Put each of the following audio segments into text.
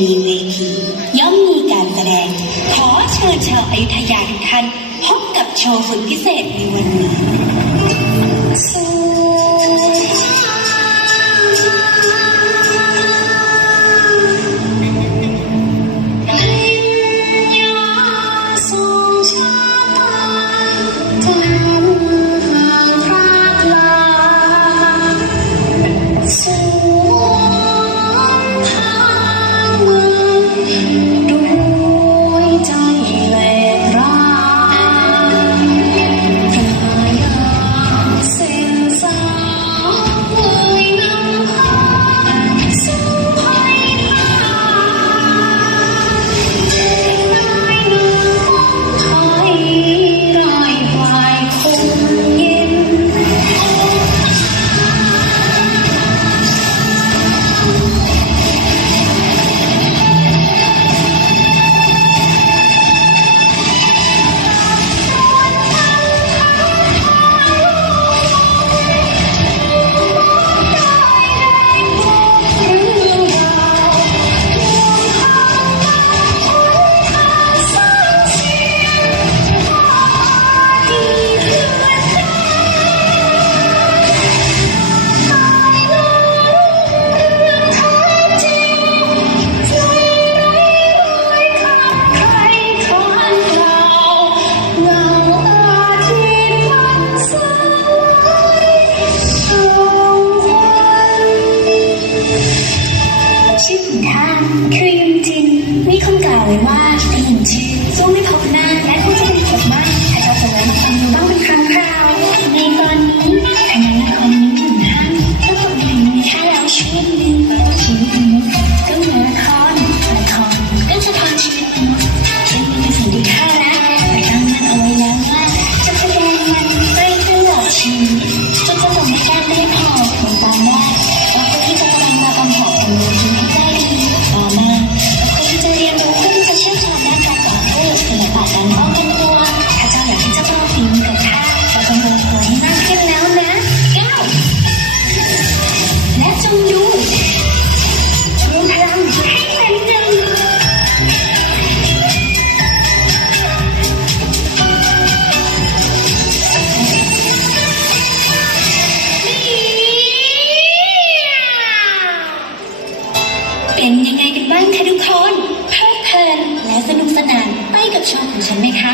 มีเวทีย่อมมีการแสดง ขอเชิญชาวอยุธยาทุกท่านพบกับโชว์สุดพิเศษในวันนี้ ขุ ศิลปะการป้องกันตัวถ้าเจ้าอยากให้เจ้าพ่อฝีมือกับข้าเราต้องลงตัวให้มากขึ้นแล้วนะเก้าและจงดูรวมพลังให้เป็นหนึ่งเป็นยังไงกันบ้างคะทุกคนเพลิดเพลินและสนุกสนาน ไปกับโชว์ของฉันไหมคะ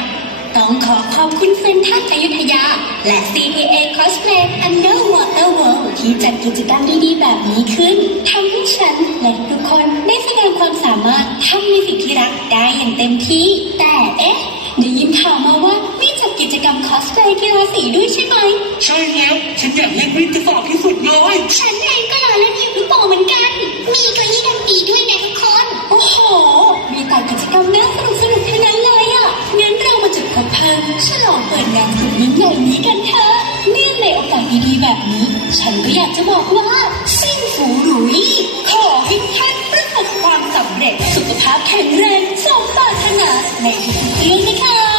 ต้องขอขอบคุณเซนทรัลอยุธยา และ CPA Cosplay Underwater World ที่จัดกิจกรรมดีๆแบบนี้ขึ้นทำให้ฉันและทุกคนได้แสดงความสามารถทำในสิ่งที่รักได้อย่างเต็มที่ แต่เอ๊ะได้ยินข่าวมาว่ามีจัดกิจกรรมคอสเพลย์กีฬาสีด้วยใช่ไหม ใช่แล้ว ฉันอยากเล่นวิทย์กระสอบที่สุดเลย ฉันเองก็รอเล่นยิงลูกโป่งเหมือนกัน มีเก็ยี่ด เพลิงฉลองเปิดงานสุดยิ่งใหญ่นี้กันเถอะเนื่องในโอกาสดีๆแบบนี้ ฉันก็อยากจะบอกว่าสิ่งฝูหลุยขอให้ท่านประสบความสำเร็จสุขภาพแข็งแรงสมปรารถนาในทุกๆเรื่องนะคะ